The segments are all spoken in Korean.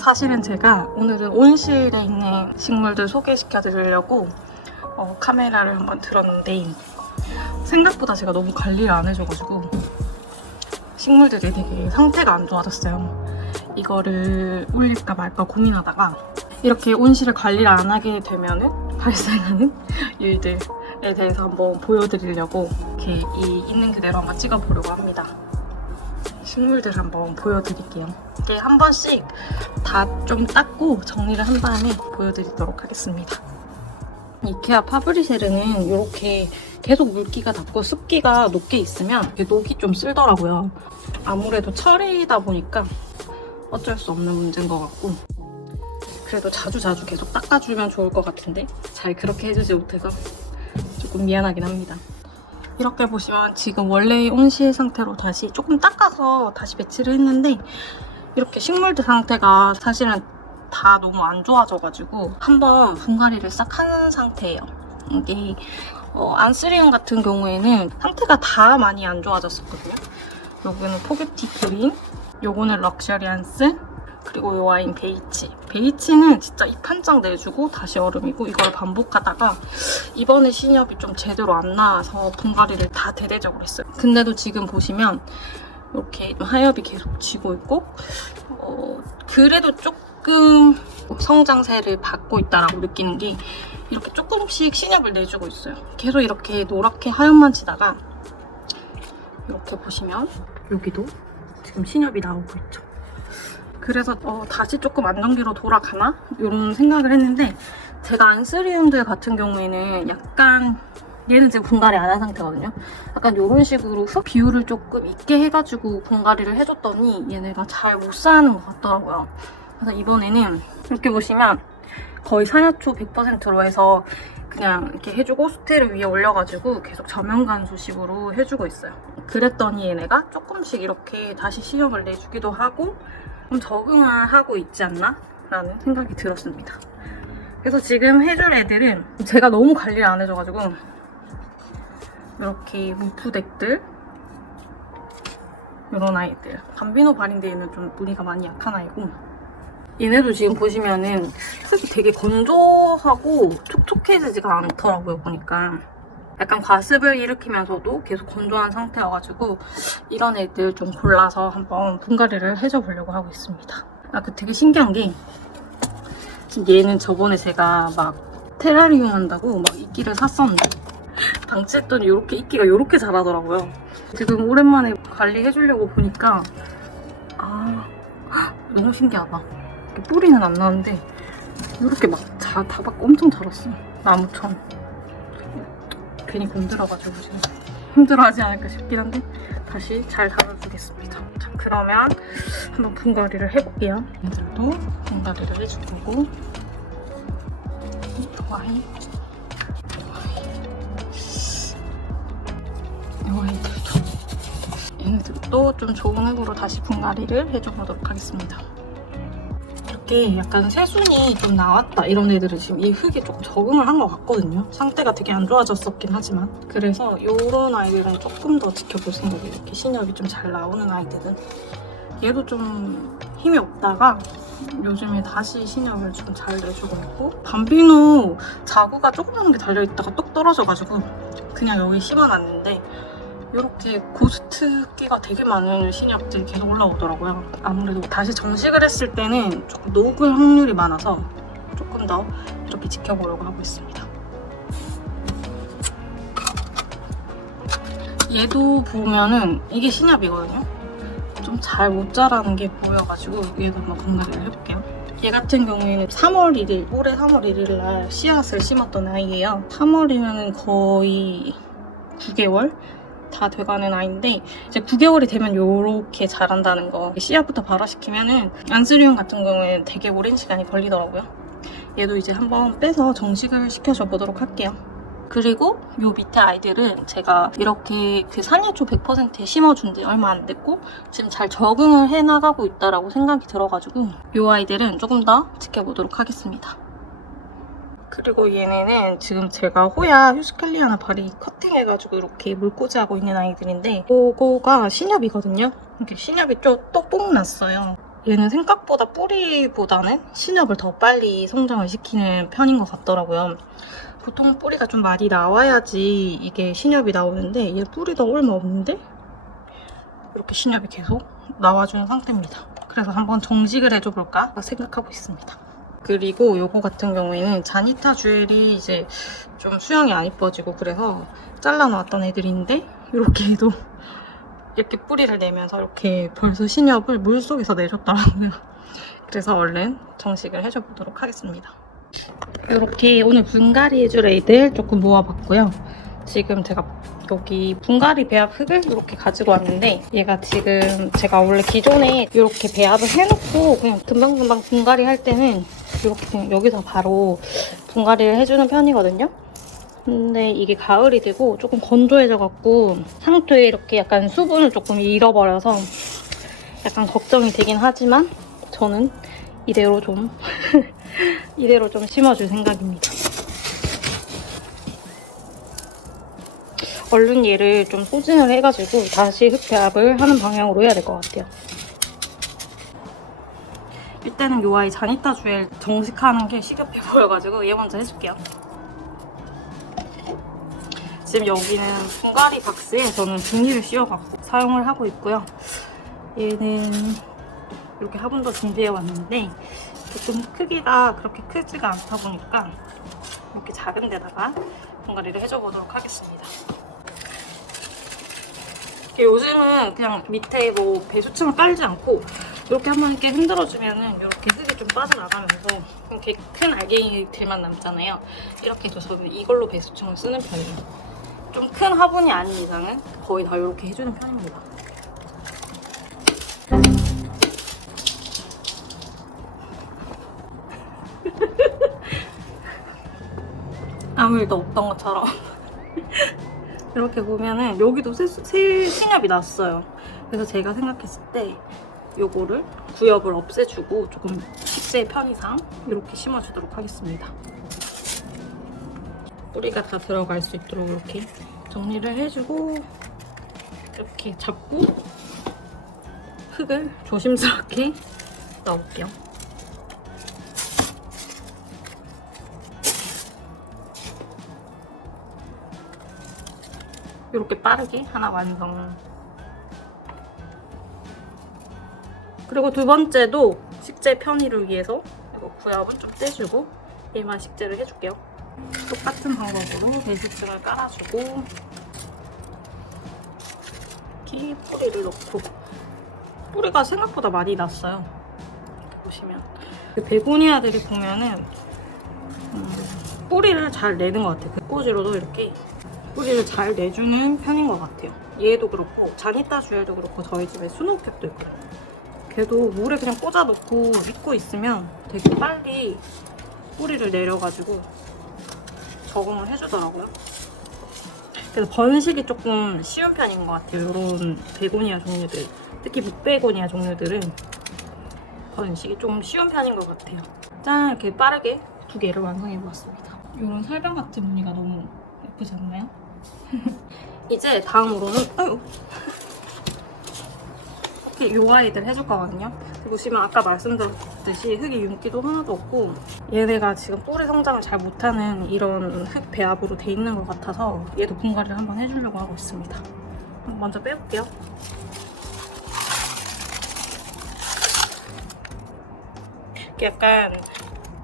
사실은 제가 오늘은 온실에 있는 식물들 소개시켜 드리려고 카메라를 한번 들었는데 생각보다 제가 너무 관리를 안 해줘가지고 식물들이 되게 상태가 안 좋아졌어요. 이거를 올릴까 말까 고민하다가 이렇게 온실을 관리를 안 하게 되면은 발생하는 일들에 대해서 한번 보여드리려고 이렇게 있는 그대로 한번 찍어보려고 합니다. 식물들 한번 보여드릴게요. 이렇게 한 번씩 다 좀 닦고 정리를 한 다음에 보여드리도록 하겠습니다. 이케아 파브리쉐르는 이렇게 계속 물기가 닿고 습기가 높게 있으면 녹이 좀 쓸더라고요. 아무래도 철이다 보니까 어쩔 수 없는 문제인 것 같고, 그래도 자주 계속 닦아주면 좋을 것 같은데 잘 그렇게 해주지 못해서 조금 미안하긴 합니다. 이렇게 보시면 지금 원래의 온실 상태로 다시 조금 닦아서 다시 배치를 했는데 이렇게 식물들 상태가 사실은 다 너무 안 좋아져가지고 한번 분갈이를 싹 한 상태예요. 이게 안스리움 같은 경우에는 상태가 다 많이 안 좋아졌었거든요. 여기는 포규티 그린, 요거는 럭셔리안스, 그리고 이 와인 베이치. 베이치는 진짜 잎 한 장 내주고 다시 얼음이고, 이걸 반복하다가 이번에 신엽이 좀 제대로 안 나와서 분갈이를 다 대대적으로 했어요. 근데도 지금 보시면 이렇게 하엽이 계속 지고 있고 그래도 조금 성장세를 받고 있다라고 느끼는 게 이렇게 조금씩 신엽을 내주고 있어요. 계속 이렇게 노랗게 하엽만 지다가 이렇게 보시면 여기도 지금 신엽이 나오고 있죠. 그래서 다시 조금 안정기로 돌아가나? 이런 생각을 했는데, 제가 안스리움들 같은 경우에는 약간 얘는 지금 분갈이 안 한 상태거든요. 약간 이런 식으로 흙 비율을 조금 있게 해가지고 분갈이를 해줬더니 얘네가 잘 못 사는 것 같더라고요. 그래서 이번에는 이렇게 보시면 거의 산야초 100%로 해서 그냥 이렇게 해주고 수태를 위에 올려가지고 계속 저면간수식으로 해주고 있어요. 그랬더니 얘네가 조금씩 이렇게 다시 신엽을 내주기도 하고 좀 적응을 하고 있지 않나? 라는 생각이 들었습니다. 그래서 지금 해줄 애들은 제가 너무 관리를 안 해줘가지고 이렇게 무프덱들, 이런 아이들. 밤비노 발인데 얘는 좀 무늬가 많이 약한 아이고, 얘네도 지금 보시면은 흙이 되게 건조하고 촉촉해지지가 않더라고요, 보니까. 약간 과습을 일으키면서도 계속 건조한 상태여가지고 이런 애들 좀 골라서 한번 분갈이를 해줘 보려고 하고 있습니다. 되게 신기한 게, 얘는 저번에 제가 막 테라리움 한다고 막 이끼를 샀었는데 방치했더니 이렇게 이끼가 이렇게 자라더라고요. 지금 오랜만에 관리해주려고 보니까 너무 신기하다. 뿌리는 안 나는데 이렇게 막 다박 엄청 자랐어요. 나무처럼. 괜히 건드려가지고 지금 힘들어하지 않을까 싶긴 한데 다시 잘 달아주겠습니다. 자, 그러면 한번 분갈이를 해볼게요. 얘들도 분갈이를 해줄 거고, 와인, 얘네들도 좀 좋은 흙으로 다시 분갈이를 해줘보도록 하겠습니다. 이렇게 약간 새순이 좀 나왔다 이런 애들은 지금 이 흙에 조금 적응을 한 것 같거든요. 상태가 되게 안 좋아졌었긴 하지만. 그래서 이런 아이들은 조금 더 지켜볼 생각이에요. 이렇게 신엽이 좀 잘 나오는 아이들은. 얘도 좀 힘이 없다가 요즘에 다시 신엽을 좀 잘 내주고 있고, 밤비노 자구가 조그만 게 달려있다가 똑 떨어져가지고 그냥 여기 심어놨는데 이렇게 고스트기가 되게 많은 신엽들이 계속 올라오더라고요. 아무래도 다시 정식을 했을 때는 조금 녹을 확률이 많아서 조금 더 이렇게 지켜보려고 하고 있습니다. 얘도 보면은 이게 신엽이거든요. 좀 잘 못 자라는 게 보여가지고 얘도 한번 분갈이를 해볼게요. 얘 같은 경우에는 3월 1일, 올해 3월 1일 날 씨앗을 심었던 아이예요. 3월이면 거의 9개월? 다 돼가는 아이인데, 이제 9개월이 되면 이렇게 자란다는 거. 씨앗부터 발화시키면은 안스리움 같은 경우에는 되게 오랜 시간이 걸리더라고요. 얘도 이제 한번 빼서 정식을 시켜줘 보도록 할게요. 그리고 요 밑에 아이들은 제가 이렇게 그 산야초 100%에 심어준 지 얼마 안 됐고 지금 잘 적응을 해나가고 있다라고 생각이 들어가지고 요 아이들은 조금 더 지켜보도록 하겠습니다. 그리고 얘네는 지금 제가 호야 휴스칼리아나 바리 커팅해가지고 이렇게 물꽂이하고 있는 아이들인데, 그거가 신엽이거든요. 이렇게 신엽이 좀 똑똑 났어요. 얘는 생각보다 뿌리보다는 신엽을 더 빨리 성장을 시키는 편인 것 같더라고요. 보통 뿌리가 좀 많이 나와야지 이게 신엽이 나오는데 얘 뿌리가 얼마 없는데 이렇게 신엽이 계속 나와주는 상태입니다. 그래서 한번 정식을 해줘볼까 생각하고 있습니다. 그리고 요거 같은 경우에는 자니타 주엘이 이제 좀 수영이 안 이뻐지고 그래서 잘라놨던 애들인데 이렇게 해도 이렇게 뿌리를 내면서 이렇게 벌써 신엽을 물속에서 내줬더라고요. 그래서 얼른 정식을 해줘보도록 하겠습니다. 이렇게 오늘 분갈이 해줄 애들 조금 모아봤고요. 지금 제가 여기 분갈이 배합 흙을 이렇게 가지고 왔는데 얘가 지금 제가 원래 기존에 이렇게 배합을 해놓고 그냥 금방금방 분갈이 할 때는 이렇게 그냥 여기서 바로 분갈이를 해주는 편이거든요. 근데 이게 가을이 되고 조금 건조해져갖고 상토에 이렇게 약간 수분을 조금 잃어버려서 약간 걱정이 되긴 하지만 저는 이대로 좀 이대로 좀 심어줄 생각입니다. 얼른 얘를 좀 소진을 해가지고 다시 흙배합을 하는 방향으로 해야 될 것 같아요. 일단은 요 아이 자니타 주엘 정식하는 게 시급해 보여가지고 얘 먼저 해줄게요. 지금 여기는 분갈이 박스에 저는 종이를 씌워갖고 사용을 하고 있고요. 얘는 이렇게 화분도 준비해왔는데 조금 크기가 그렇게 크지가 않다 보니까 이렇게 작은 데다가 분갈이를 해줘보도록 하겠습니다. 요즘은 그냥 밑에 뭐 배수층을 깔지 않고 이렇게 한번 이렇게 흔들어주면은 이렇게 흙이 좀 빠져나가면서 이렇게 큰 알갱이들만 남잖아요. 이렇게 해서 저는 이걸로 배수층을 쓰는 편이에요. 좀 큰 화분이 아닌 이상은 거의 다 이렇게 해주는 편입니다. 아무 일도 없던 것처럼 이렇게 보면은 여기도 새 신엽이 났어요. 그래서 제가 생각했을 때 요거를 구엽을 없애주고 조금 식재 편의상 이렇게 심어주도록 하겠습니다. 뿌리가 다 들어갈 수 있도록 이렇게 정리를 해주고 이렇게 잡고 흙을 조심스럽게 넣어볼게요. 이렇게 빠르게 하나 완성. 그리고 두 번째도 식재 편의를 위해서 이거 구엽은 좀 떼주고 얘만 식재를 해줄게요. 똑같은 방법으로 배수층을 깔아주고 이렇게 뿌리를 넣고 뿌리가 생각보다 많이 났어요. 보시면 그 베고니아들이 보면은 뿌리를 잘 내는 것 같아요. 그 꼬지로도 이렇게 뿌리를 잘 내주는 편인 것 같아요. 얘도 그렇고 자니타 주엘도 그렇고 저희 집에 스노우캡도 있고 걔도 물에 그냥 꽂아 놓고 믿고 있으면 되게 빨리 뿌리를 내려가지고 적응을 해주더라고요. 그래서 번식이 조금 쉬운 편인 것 같아요. 이런 베고니아 종류들, 특히 북베고니아 종류들은 번식이 좀 쉬운 편인 것 같아요. 짠! 이렇게 빠르게 두 개를 완성해보았습니다. 이런 설명 같은 무늬가 너무 예쁘지 않나요? 이제 다음으로는 이렇게 요 아이들 해줄 거거든요. 보시면 아까 말씀드렸듯이 흙이 윤기도 하나도 없고 얘네가 지금 뿌리 성장을 잘 못하는 이런 흙 배합으로 돼 있는 것 같아서 얘도 분갈이를 한번 해주려고 하고 있습니다. 먼저 빼볼게요. 약간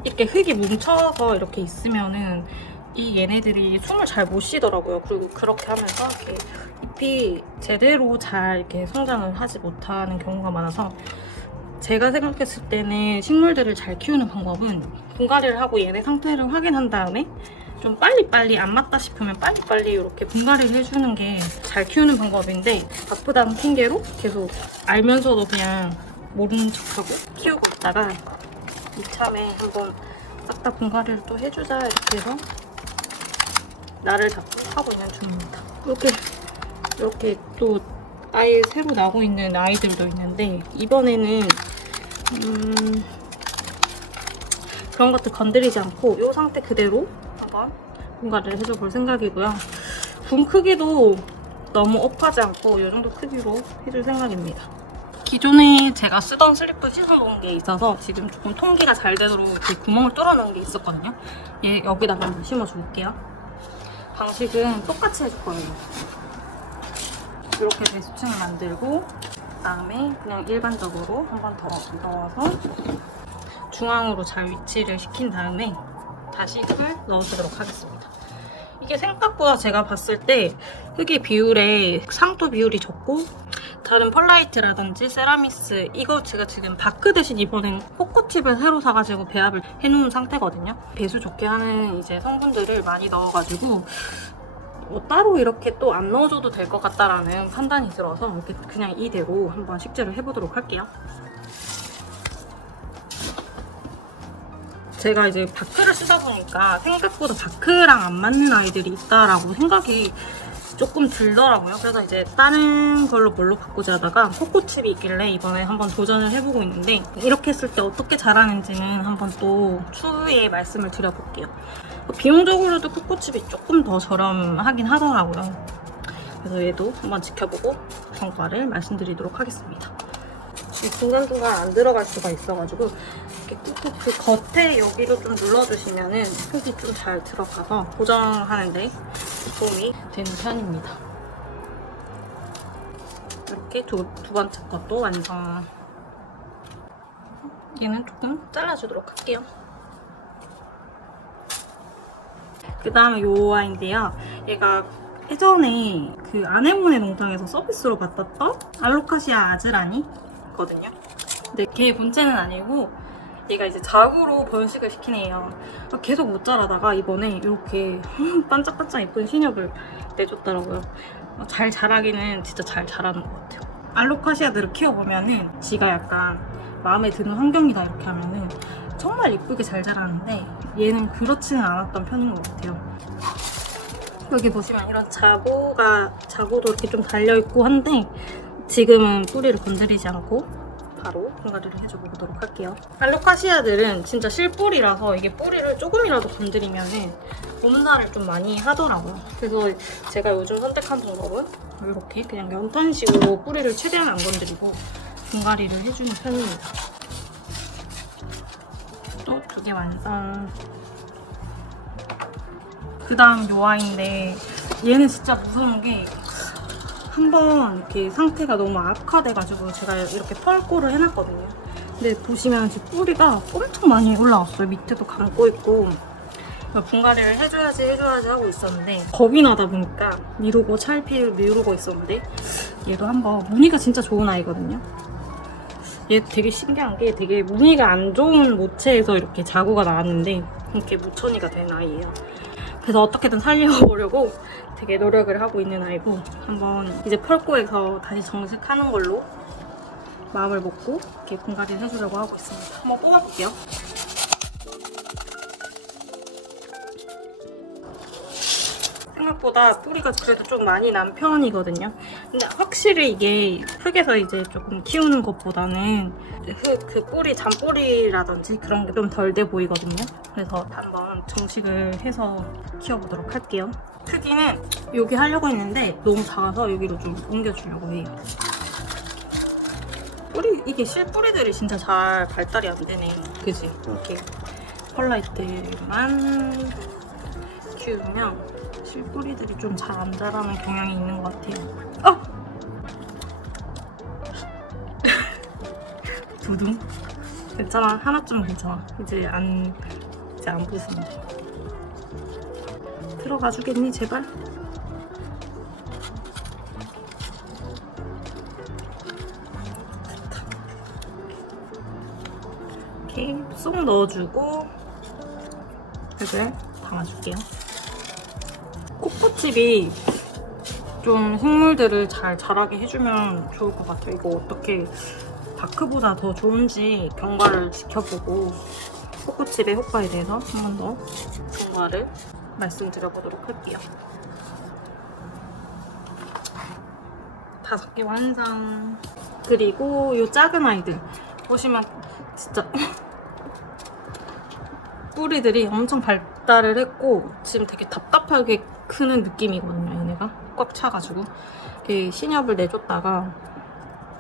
이렇게 흙이 뭉쳐서 이렇게 있으면은 이 얘네들이 숨을 잘 못 쉬더라고요. 그리고 그렇게 하면서 이렇게 잎이 제대로 잘 이렇게 성장을 하지 못하는 경우가 많아서 제가 생각했을 때는 식물들을 잘 키우는 방법은 분갈이를 하고 얘네 상태를 확인한 다음에 좀 빨리빨리 안 맞다 싶으면 빨리빨리 이렇게 분갈이를 해주는 게 잘 키우는 방법인데 바쁘다는 핑계로 계속 알면서도 그냥 모르는 척하고 키우고 있다가 이참에 한번 싹 다 분갈이를 또 해주자 이렇게 해서 날을 잡고 하고 있는 중입니다. 이렇게 또 아예 새로 나고 있는 아이들도 있는데 이번에는 그런 것들 건드리지 않고 이 상태 그대로 한번 분갈이를 해줘 볼 생각이고요. 분 크기도 너무 업하지 않고 이 정도 크기로 해줄 생각입니다. 기존에 제가 쓰던 슬리퍼 씻어놓은 게 있어서 지금 조금 통기가 잘 되도록 이렇게 구멍을 뚫어놓은 게 있었거든요. 얘 여기다가 한번 심어줄게요. 방식은 똑같이 해줄 거예요. 이렇게 배수층을 만들고 그다음에 그냥 일반적으로 한 번 더 넣어서 중앙으로 잘 위치를 시킨 다음에 다시 흙을 넣어주도록 하겠습니다. 이게 생각보다 제가 봤을 때 흙의 비율에 상토 비율이 적고 다른 펄라이트라든지 세라미스 이거 제가 지금 바크 대신 이번엔 코코칩을 새로 사가지고 배합을 해놓은 상태거든요. 배수 좋게 하는 이제 성분들을 많이 넣어가지고 따로 이렇게 또 안 넣어줘도 될 것 같다라는 판단이 들어서 이렇게 그냥 이대로 한번 식재를 해보도록 할게요. 제가 이제 바크를 쓰다 보니까 생각보다 바크랑 안 맞는 아이들이 있다라고 생각이 조금 들더라고요. 그래서 이제 다른 걸로 뭘로 바꾸자 하다가 코코칩이 있길래 이번에 한번 도전을 해보고 있는데 이렇게 했을 때 어떻게 자라는지는 한번 또 추후에 말씀을 드려볼게요. 비용적으로도 코코칩이 조금 더 저렴하긴 하더라고요. 그래서 얘도 한번 지켜보고 성과를 말씀드리도록 하겠습니다. 중간중간 안 들어갈 수가 있어가지고 이렇게 꾹꾹 그 겉에 여기로 좀 눌러주시면은 흙이 좀 잘 들어가서 고정하는데 도움이 되는 편입니다. 이렇게 두 번째 것도 완성. 얘는 조금 잘라주도록 할게요. 그 다음에 요 아이인데요. 얘가 예전에 그 아네모네 농장에서 서비스로 받았던 알로카시아 아즈라니거든요. 근데 걔 본체는 아니고 얘가 이제 자구로 번식을 시키네요. 계속 못 자라다가 이번에 이렇게 반짝반짝 예쁜 신엽을 내줬더라고요. 잘 자라기는 진짜 잘 자라는 것 같아요. 알로카시아들을 키워보면은 지가 약간 마음에 드는 환경이다 이렇게 하면은 정말 예쁘게 잘 자라는데 얘는 그렇지는 않았던 편인 것 같아요. 여기 보시면 이런 자고도 이렇게 좀 달려있고 한데 지금은 뿌리를 건드리지 않고 바로 분갈이를 해줘보도록 할게요. 알로카시아들은 진짜 실뿌리라서 이게 뿌리를 조금이라도 건드리면은 몸살을 좀 많이 하더라고요. 그래서 제가 요즘 선택한 방법은 이렇게 그냥 연탄식으로 뿌리를 최대한 안 건드리고 분갈이를 해주는 편입니다. 또 2개 완성. 그 다음 요 아이인데 얘는 진짜 무서운 게 한번 이렇게 상태가 너무 악화돼가지고 제가 이렇게 펄골을 해놨거든요. 근데 보시면 지금 뿌리가 엄청 많이 올라왔어요. 밑에도 감고 있고 분갈이를 해줘야지 하고 있었는데 겁이 나다 보니까 미루고 찰피를 미루고 있었는데 얘도 한번 무늬가 진짜 좋은 아이거든요. 얘 되게 신기한 게 되게 무늬가 안 좋은 모체에서 이렇게 자구가 나왔는데 이렇게 무천이가 된 아이예요. 그래서 어떻게든 살려보려고 되게 노력을 하고 있는 아이고 한번 이제 펄코에서 다시 정식하는 걸로 마음을 먹고 이렇게 분갈이를 해주려고 하고 있습니다. 한번 뽑아볼게요. 생각보다 뿌리가 그래도 좀 많이 난 편이거든요. 근데 확실히 이게 흙에서 이제 조금 키우는 것보다는 그 뿌리, 잔뿌리라든지 그런 게 좀 덜 돼 보이거든요. 그래서 한번 정식을 해서 키워보도록 할게요. 크기는 여기 하려고 했는데 너무 작아서 여기로 좀 옮겨주려고 해요. 이게 실뿌리들이 진짜 잘 발달이 안 되네. 그지? 이렇게 펄라이트만 키우면 실뿌리들이 좀 잘 안 자라는 경향이 있는 것 같아요. 두둥. 괜찮아. 하나쯤은 괜찮아. 이제 안 부순다. 들어가 주겠니 제발? 됐다. 이렇게 쏙 넣어주고 흙을 담아줄게요. 코코칩이 좀 식물들을 잘 자라게 해주면 좋을 것 같아요. 이거 어떻게 바크보다 더 좋은지 경과를 지켜보고 코코칩의 효과에 대해서 한 번 더 경과를 말씀드려보도록 할게요. 5개 완성. 그리고 이 작은 아이들 보시면 진짜 뿌리들이 엄청 발달을 했고 지금 되게 답답하게 크는 느낌이거든요. 얘네가 꽉 차가지고 이렇게 신엽을 내줬다가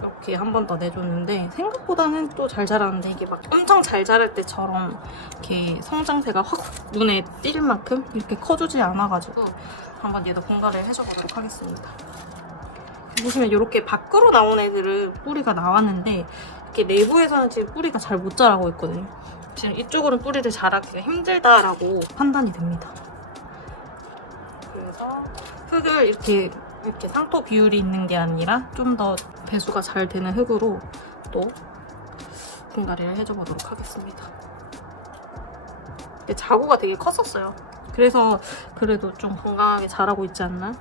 이렇게 이렇게 한 번 더 내줬는데 생각보다는 또 잘 자랐는데 이게 막 엄청 잘 자랄 때처럼 이렇게 성장세가 확 눈에 띌 만큼 이렇게 커주지 않아가지고 한번 얘도 분갈이를 해줘보도록 하겠습니다. 보시면 이렇게 밖으로 나온 애들은 뿌리가 나왔는데 이렇게 내부에서는 지금 뿌리가 잘 못 자라고 있거든요. 지금 이쪽으로는 뿌리를 자라기가 힘들다라고 판단이 됩니다. 그래서 흙을 이렇게 상토 비율이 있는 게 아니라 좀 더 배수가 잘 되는 흙으로 또 분갈이를 해줘보도록 하겠습니다. 근데 자구가 되게 컸었어요. 그래서 그래도 좀 건강하게 자라고 있지 않나?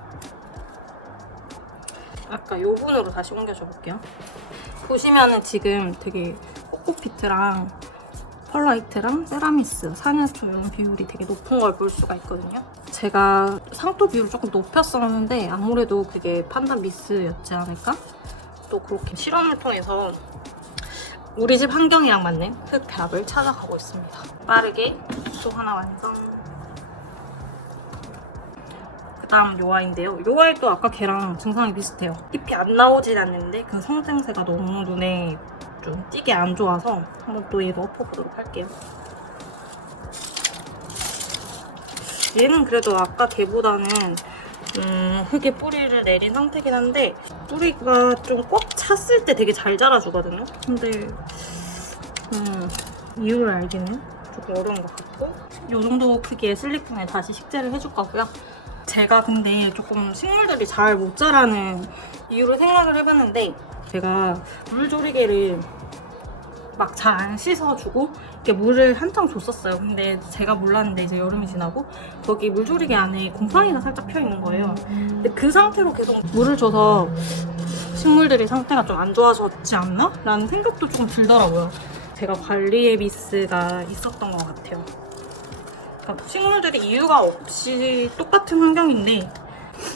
아까 요 분으로 다시 옮겨줘 볼게요. 보시면은 지금 되게 코코피트랑 펄라이트랑 세라미스, 산야초 이런 비율이 되게 높은 걸 볼 수가 있거든요. 제가 상토 비율을 조금 높였었는데 아무래도 그게 판단 미스였지 않을까? 또 그렇게 실험을 통해서 우리 집 환경이랑 맞는 흙배합을 찾아가고 있습니다. 빠르게 또 하나 완성. 그 다음 요아인데요. 요아이도 아까 걔랑 증상이 비슷해요. 잎이 안 나오진 않는데 그 성장세가 너무 눈에 좀 띄게 안 좋아서 한번 또 얘도 엎어보도록 할게요. 얘는 그래도 아까 걔보다는 흙에 뿌리를 내린 상태긴 한데 뿌리가 좀 꽉 찼을 때 되게 잘 자라주거든요. 근데 이유를 알기는 조금 어려운 것 같고 이 정도 크기의 실리콘에 다시 식재를 해줄 거고요. 제가 근데 조금 식물들이 잘 못 자라는 이유를 생각을 해봤는데 제가 물조리개를 막 잘 안 씻어주고 이렇게 물을 한창 줬었어요. 근데 제가 몰랐는데 이제 여름이 지나고 거기 물조리개 안에 곰팡이가 살짝 펴 있는 거예요. 근데 그 상태로 계속 물을 줘서 식물들이 상태가 좀 안 좋아졌지 않나? 라는 생각도 조금 들더라고요. 제가 관리의 미스가 있었던 것 같아요. 그러니까 식물들이 이유가 없이 똑같은 환경인데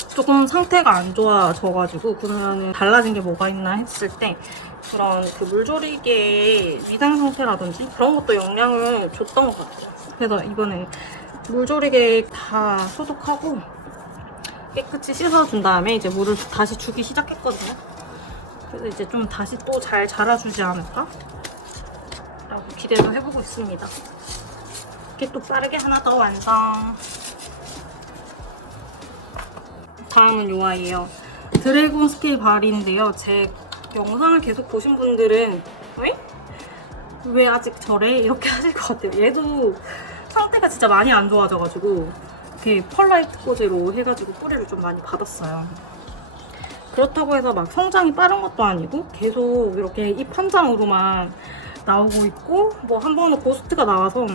조금 상태가 안 좋아져가지고 그러면 달라진 게 뭐가 있나 했을 때 그런 그 물조리개의 위생 상태라든지 그런 것도 영향을 줬던 것 같아요. 그래서 이번엔 물조리개 다 소독하고 깨끗이 씻어준 다음에 이제 물을 다시 주기 시작했거든요. 그래서 이제 좀 다시 또 잘 자라주지 않을까? 라고 기대도 해보고 있습니다. 이렇게 또 빠르게 하나 더 완성. 다음은 요 아이예요. 드래곤 스케일 바리인데요. 제 영상을 계속 보신 분들은 왜 아직 저래? 이렇게 하실 것 같아요. 얘도 상태가 진짜 많이 안 좋아져가지고 이렇게 펄라이트 꼬재로 해가지고 뿌리를 좀 많이 받았어요. 그렇다고 해서 막 성장이 빠른 것도 아니고 계속 이렇게 잎 한 장으로만 나오고 있고 뭐 한 번은 고스트가 나와서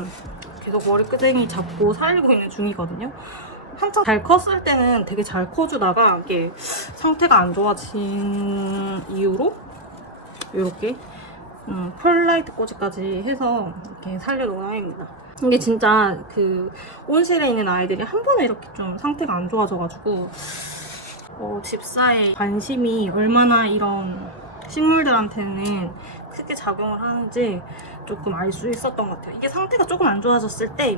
계속 머리끄댕이 잡고 살리고 있는 중이거든요. 한참 잘 컸을 때는 되게 잘 커주다가 이게 상태가 안 좋아진 이유로 이렇게 펄라이트 꼬지까지 해서 이렇게 살려놓은 아이입니다. 이게 진짜 그 온실에 있는 아이들이 한 번에 이렇게 좀 상태가 안 좋아져가지고 집사의 관심이 얼마나 이런 식물들한테는 크게 작용을 하는지 조금 알 수 있었던 것 같아요. 이게 상태가 조금 안 좋아졌을 때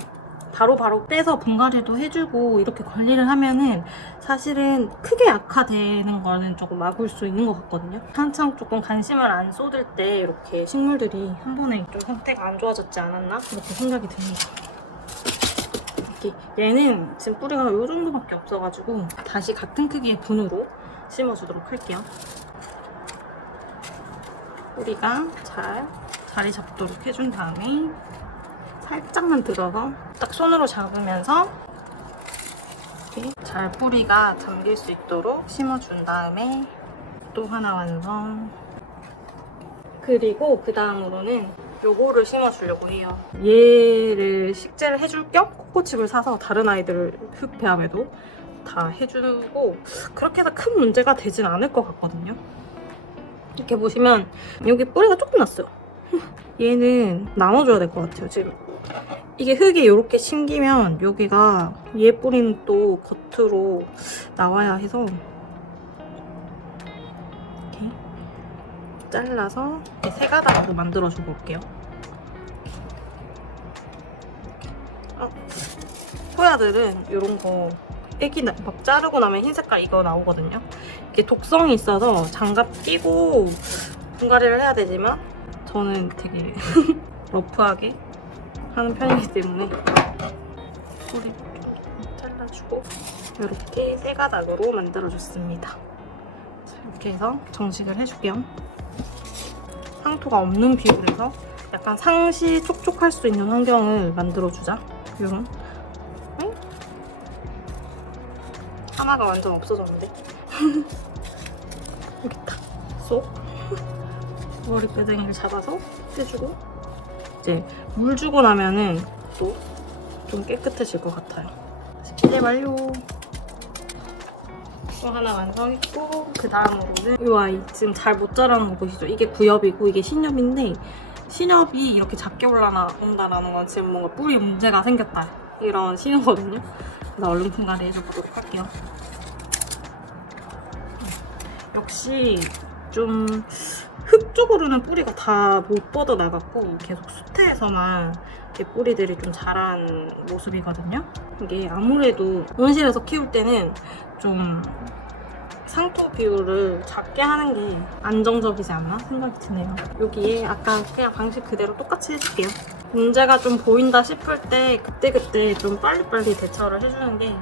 바로 빼서 분갈이도 해주고 이렇게 관리를 하면은 사실은 크게 악화되는 거는 조금 막을 수 있는 것 같거든요. 한창 조금 관심을 안 쏟을 때 이렇게 식물들이 한 번에 좀 상태가 안 좋아졌지 않았나? 이렇게 생각이 듭니다. 이렇게 얘는 지금 뿌리가 이 정도밖에 없어가지고 다시 같은 크기의 분으로 심어주도록 할게요. 뿌리가 잘 자리 잡도록 해준 다음에 살짝만 들어서 딱 손으로 잡으면서 이렇게 잘 뿌리가 잠길 수 있도록 심어준 다음에 또 하나 완성. 그리고 그 다음으로는 요거를 심어주려고 해요. 얘를 식재를 해줄 겸 코코칩을 사서 다른 아이들 흙배합에도 다 해주고 그렇게 해서 큰 문제가 되진 않을 것 같거든요. 이렇게 보시면 여기 뿌리가 조금 났어요. 얘는 나눠줘야 될 것 같아요. 지금 이게 흙에 이렇게 심기면 여기가 얘 뿌리는 또 겉으로 나와야 해서 이렇게 잘라서 세 가닥으로 만들어줘 볼게요. 호야들은 이런 거 애기 막 자르고 나면 흰 색깔 이거 나오거든요. 이게 독성이 있어서 장갑 끼고 분갈이를 해야 되지만 저는 되게 러프하게 하는 편이기 때문에 뿌리 잘라주고 이렇게 세 가닥으로 만들어줬습니다. 이렇게 해서 정식을 해줄게요. 상토가 없는 비율에서 약간 상시 촉촉할 수 있는 환경을 만들어주자. 이런 하나가 완전 없어졌는데 여기 딱 쏙 머리끄댕이를 잡아서 떼주고 이제 물 주고 나면은 또 좀 깨끗해질 것 같아요. 기대 완료. 또 하나 완성했고 그 다음으로는 이 아이 지금 잘 못 자라는 거 보이시죠? 이게 구엽이고 이게 신엽인데 신엽이 이렇게 작게 올라온다는 건 지금 뭔가 뿌리 문제가 생겼다 이런 신호거든요. 그래서 얼른 분갈이 해줘보도록 할게요. 역시 좀 흙 쪽으로는 뿌리가 다 못 뻗어나갔고 계속 수태에서만 이렇게 뿌리들이 좀 자란 모습이거든요. 이게 아무래도 온실에서 키울 때는 좀 상토 비율을 작게 하는 게 안정적이지 않나 생각이 드네요. 여기에 아까 그냥 방식 그대로 똑같이 해줄게요. 문제가 좀 보인다 싶을 때 그때그때 좀 빨리빨리 대처를 해주는 게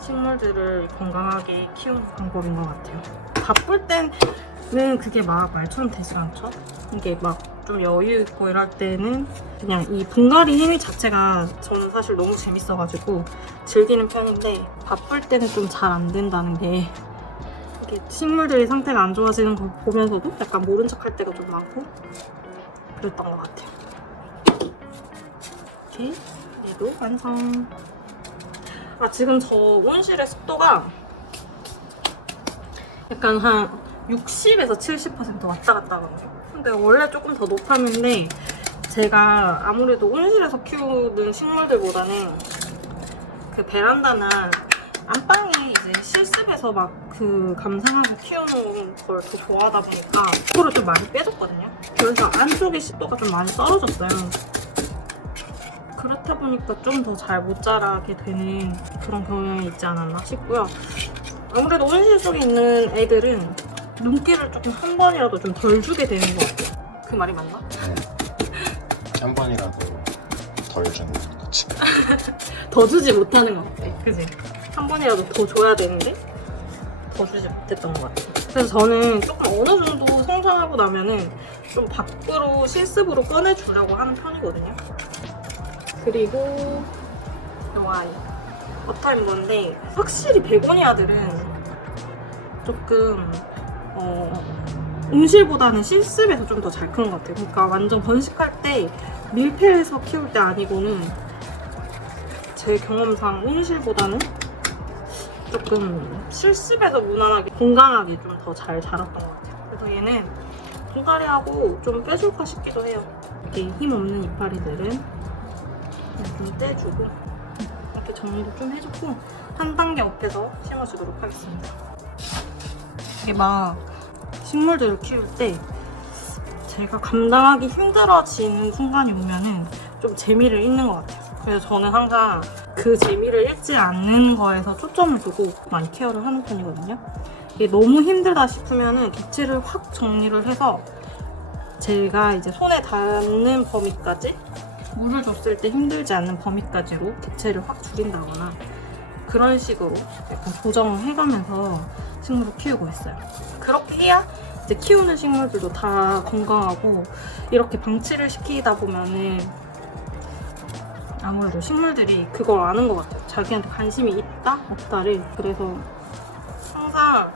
식물들을 건강하게 키우는 방법인 것 같아요. 바쁠 때는 그게 막 말처럼 되지 않죠? 이게 막 좀 여유 있고 이럴 때는 그냥 이 분갈이 행위 자체가 저는 사실 너무 재밌어가지고 즐기는 편인데 바쁠 때는 좀 잘 안 된다는 게 이게 식물들이 상태가 안 좋아지는 걸 보면서도 약간 모른 척 할 때가 좀 많고 그랬던 것 같아요. 이렇게 얘도 완성. 아 지금 저 온실의 습도가 약간 한 60에서 70% 왔다 갔다 하거든요. 근데 원래 조금 더 높았는데 제가 아무래도 온실에서 키우는 식물들보다는 그 베란다나 안방에 이제 실습에서 막 그 감상하고 키우는 걸 더 좋아하다 보니까 그거를 좀 많이 빼줬거든요. 그래서 안쪽에 습도가 좀 많이 떨어졌어요. 그렇다 보니까 좀 더 잘 못 자라게 되는 그런 경향이 있지 않았나 싶고요. 아무래도 온실 속에 있는 애들은 눈길을 조금 한 번이라도 좀 덜 주게 되는 것 같아요. 그 말이 맞나? 한 번이라도 덜 주는 거지. 더 주지 못하는 것 같아. 그지? 한 번이라도 더 줘야 되는데 더 주지 못했던 것 같아. 그래서 저는 조금 어느 정도 성장하고 나면은 좀 밖으로 실습으로 꺼내주려고 하는 편이거든요. 그리고 이 아이 어타임 건데 확실히 베고니아들은 조금 온실보다는 실습에서 좀 더 잘 크는 것 같아요. 그러니까 완전 번식할 때 밀폐해서 키울 때 아니고는 제 경험상 온실보다는 조금 실습에서 무난하게 건강하게 좀 더 잘 자랐던 것 같아요. 그래서 얘는 분갈이하고 좀 빼줄까 싶기도 해요. 이렇게 힘없는 이파리들은 좀 떼주고 이렇게 정리도 좀 해줬고 한 단계 업해서 심어주도록 하겠습니다. 이게 막 식물들을 키울 때 제가 감당하기 힘들어지는 순간이 오면은 좀 재미를 잃는 것 같아요. 그래서 저는 항상 그 재미를 잃지 않는 거에서 초점을 두고 많이 케어를 하는 편이거든요. 이게 너무 힘들다 싶으면은 객체를 확 정리를 해서 제가 이제 손에 닿는 범위까지 물을 줬을 때 힘들지 않는 범위까지로 객체를 확 줄인다거나 그런 식으로 약간 조정을 해가면서 식물을 키우고 있어요. 그렇게 해야 이제 키우는 식물들도 다 건강하고 이렇게 방치를 시키다 보면은 아무래도 식물들이 그걸 아는 것 같아요. 자기한테 관심이 있다? 없다를. 그래서 항상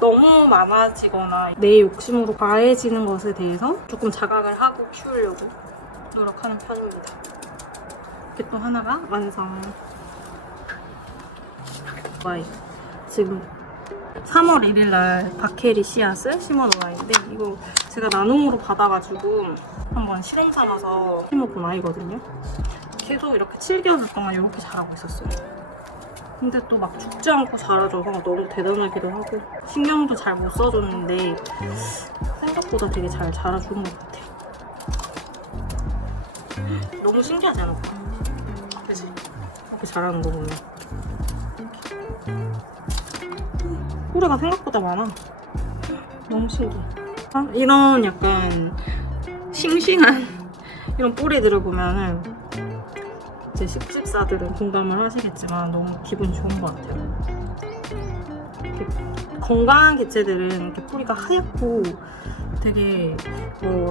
너무 많아지거나 내 욕심으로 과해지는 것에 대해서 조금 자각을 하고 키우려고 노력하는 편입니다. 이렇게 또 하나가 완성. 와이. 지금 3월 1일날 바케리 씨앗을 심어놓아있는데 이거 제가 나눔으로 받아가지고 한번 실험 삼아서 심어본 아이거든요. 계속 이렇게 7개월 동안 이렇게 자라고 있었어요. 근데 또 막 죽지 않고 자라줘서 너무 대단하기도 하고 신경도 잘 못 써줬는데 생각보다 되게 잘 자라주는 것 같아요. 너무 신기하지 않아? 그치? 이렇게 자라는 거 보면 뿌리가 생각보다 많아. 너무 신기해. 이런 약간 싱싱한 이런 뿌리들을 보면은 이제 식집사들은 공감을 하시겠지만 너무 기분이 좋은 것 같아요. 이렇게 건강한 개체들은 이렇게 뿌리가 하얗고 되게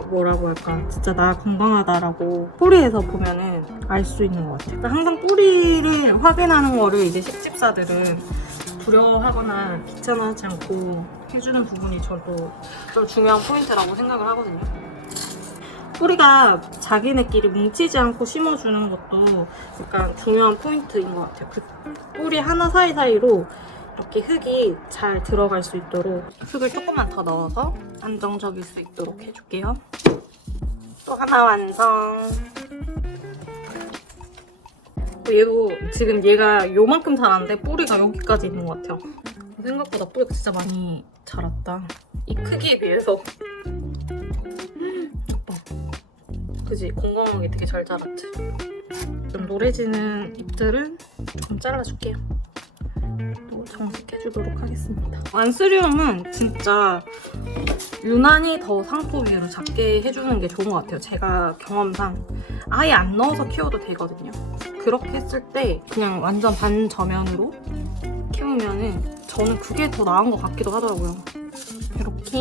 뭐라고 할까, 진짜 나 건강하다라고 뿌리에서 보면은 알 수 있는 것 같아요. 항상 뿌리를 확인하는 거를 이제 식집사들은 두려워하거나 귀찮아하지 않고 해주는 부분이 저도 좀 중요한 포인트라고 생각을 하거든요. 뿌리가 자기네끼리 뭉치지 않고 심어주는 것도 약간 중요한 포인트인 것 같아요. 그 뿌리 하나 사이사이로 이렇게 흙이 잘 들어갈 수 있도록 흙을 조금만 더 넣어서 안정적일 수 있도록 해줄게요. 또 하나 완성. 얘도 지금 얘가 요만큼 자랐는데 뿌리가 여기까지 있는 것 같아요. 생각보다 뿌리가 진짜 많이 자랐다. 이 크기에 비해서. 그지? 건강하게 되게 잘 자랐지? 좀 노래지는 잎들은 좀 잘라줄게요. 또 정식해주도록 하겠습니다. 안스리움은 진짜 유난히 더 상토 비율을 작게 해주는 게 좋은 것 같아요. 제가 경험상 아예 안 넣어서 키워도 되거든요. 그렇게 했을 때 그냥 완전 반저면으로 키우면은 저는 그게 더 나은 것 같기도 하더라고요. 이렇게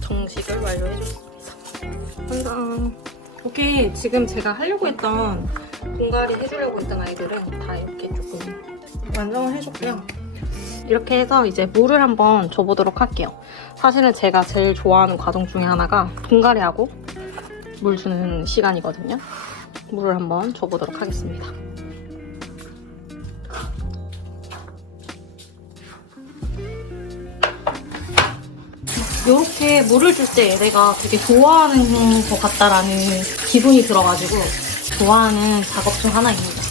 정식을 완료해줬습니다. 짜잔. 이렇게 지금 제가 하려고 했던 공갈이 해주려고 했던 아이들은 다 이렇게 조금 완성을 해줬고요. 이렇게 해서 이제 물을 한번 줘보도록 할게요. 사실은 제가 제일 좋아하는 과정 중에 하나가 분갈이하고 물 주는 시간이거든요. 물을 한번 줘보도록 하겠습니다. 이렇게 물을 줄 때 얘네가 되게 좋아하는 것 같다라는 기분이 들어가지고 좋아하는 작업 중 하나입니다.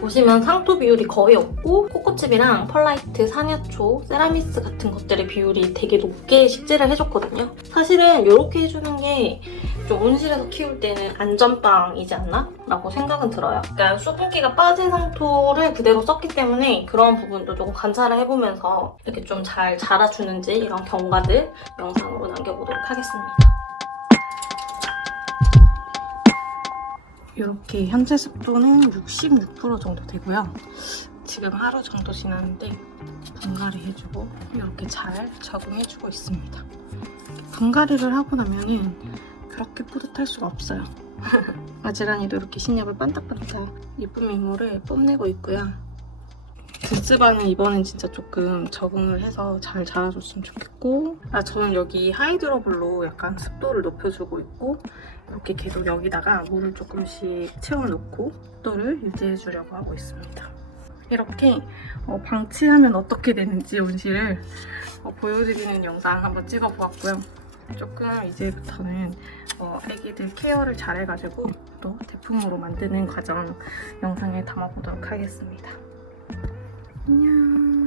보시면 상토 비율이 거의 없고 코코칩이랑 펄라이트, 사냐초, 세라미스 같은 것들의 비율이 되게 높게 식재를 해줬거든요. 사실은 이렇게 해주는 게 좀 온실에서 키울 때는 안전빵이지 않나? 라고 생각은 들어요. 그러니까 수분기가 빠진 상토를 그대로 썼기 때문에 그런 부분도 조금 관찰을 해보면서 이렇게 좀 잘 자라주는지 이런 경과들 영상으로 남겨보도록 하겠습니다. 이렇게 현재 습도는 66% 정도 되고요. 지금 하루 정도 지났는데 분갈이 해주고 이렇게 잘 적응해주고 있습니다. 분갈이를 하고 나면은 그렇게 뿌듯할 수가 없어요. 아지랑이도 이렇게 신엽을 반딱반딱 예쁜 미모를 뽐내고 있고요. 드스바는 이번엔 진짜 조금 적응을 해서 잘 자라줬으면 좋겠고, 저는 여기 하이드로블로 약간 습도를 높여주고 있고 이렇게 계속 여기다가 물을 조금씩 채워놓고 습도를 유지해주려고 하고 있습니다. 이렇게 방치하면 어떻게 되는지 온실을 보여드리는 영상 한번 찍어보았고요. 조금 이제부터는 애기들 케어를 잘해가지고 또 대품으로 만드는 과정 영상에 담아보도록 하겠습니다. 안녕.